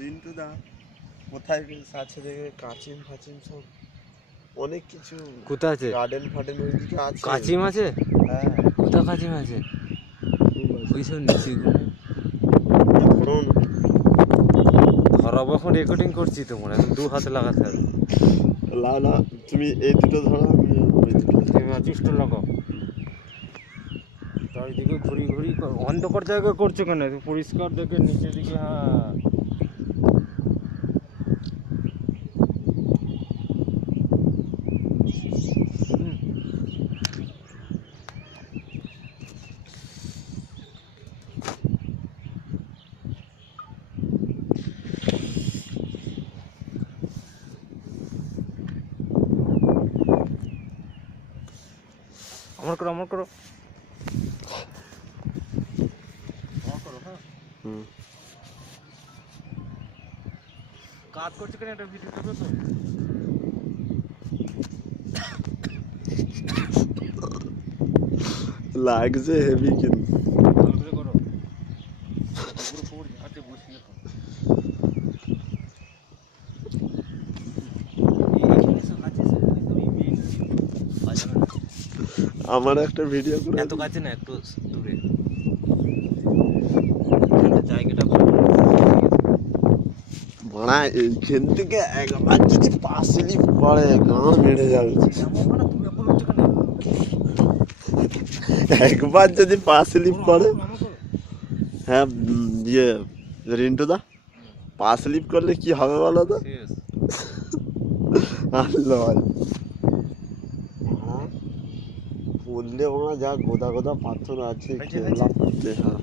রিন্টু দা কোথায় আছে দেখে কাচিম ফাচিম সব অনেক কিছু কোথায় আছে? গার্ডেন ফার্ডেন ওইদিকে আছে। কাচিম আছে? হ্যাঁ কোথা কাচিম আছে? ওই সব নিচে ধরুন ধরাবো, এখন রেকর্ডিং করছি তোমার, এখন 2 হাতে লাগাতে হবে। না তুমি এই দুটো ধরো, আমি ওই দুটো তুমি ম্যাচিসটা লাগাও। চারিদিকে ঘুরি ঘুরি অন্ধকার জায়গা করছো কেন? পরিষ্কার দেখে নিচের দিকে। হ্যাঁ আমার করো আমার করো আমার করো। হ্যাঁ কাজ করছো কেন? একটা ভিডিও দেবে তো। লাগছে হেভি কিন্তু। ভালো করে করো। পুরো পড়ে আছে, বসিয়ে তো। আমার একটা ভিডিও করে এত কাছে না, একটু দূরে জায়গাটা। মানা এইখান থেকে একবার যদি পাশে পড়ে গান মেরে যাবে। একবার যদি পা স্লিপ করে, হ্যাঁ ইয়ে রিন্টু দা পা স্লিপ করলে কি হবে বলো তো? আল্লাহ বললে ওরা যা গোদা গোদা পাথর আছে খেলা করতে। হ্যাঁ